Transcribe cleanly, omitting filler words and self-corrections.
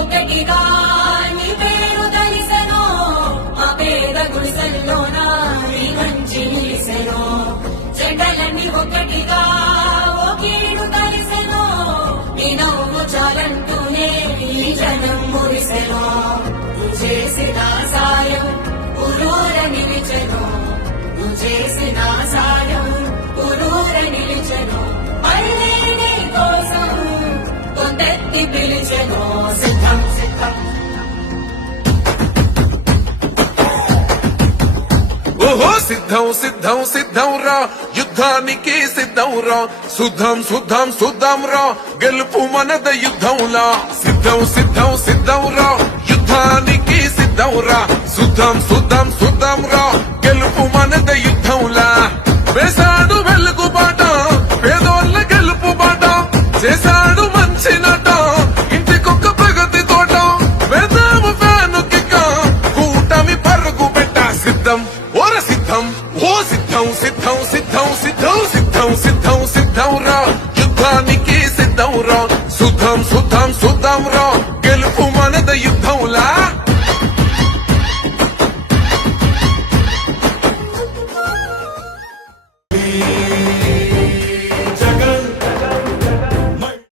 ఒకటిగా నీ పేరు తెలిసెనో ఆ పేద గుడిసెల్లోన నీ మంచి నిలిసెనో చెడ్డలన్నీ ఒకటిగా ఓ కీడు కలిసెనో నీ నవ్వు చాలంటూనే ఈ జనం మురిసెనో నువ్వు చేసిన సాయం ఊరూర నిలిచెనో నువ్వు చేసిన సాయం ఊరూర నిలిచెనో మళ్ళీ నీ కోసం కొందెత్తి పిలిచెనో సిద్ధం సిద్ధం ఓహో సిద్ధం సిద్ధం సిద్ధం రా యుద్ధానికి సిద్ధం రా శుద్ధం శుద్ధం శుద్ధం రా గెలుపు మనద యుద్ధంలా సిద్ధం సిద్ధం సిద్ధం రా యుద్ధానికి సిద్ధం రా శుద్ధం శుద్ధం శుద్ధం రా గెలుపు మనద యుద్ధంలా వేసాడు వెలుగు బాట పేదోళ్ళ గెలుపు బాట చేశాడు మంచి నట ఇంటికొక్క ప్రగతి తోట వేదాము ఫ్యాను కిక్క కూటమి పరుగు పెట్ట సిద్ధం ఓర సిద్ధం ఓ సిద్ధం సిద్ధం సిద్ధం సిద్ధం సిద్ధం సిద్ధం సిద్ధం రా యుద్ధానికి సిద్ధం రా శుద్ధం శుద్ధం శుద్ధం రా గెలుపు మన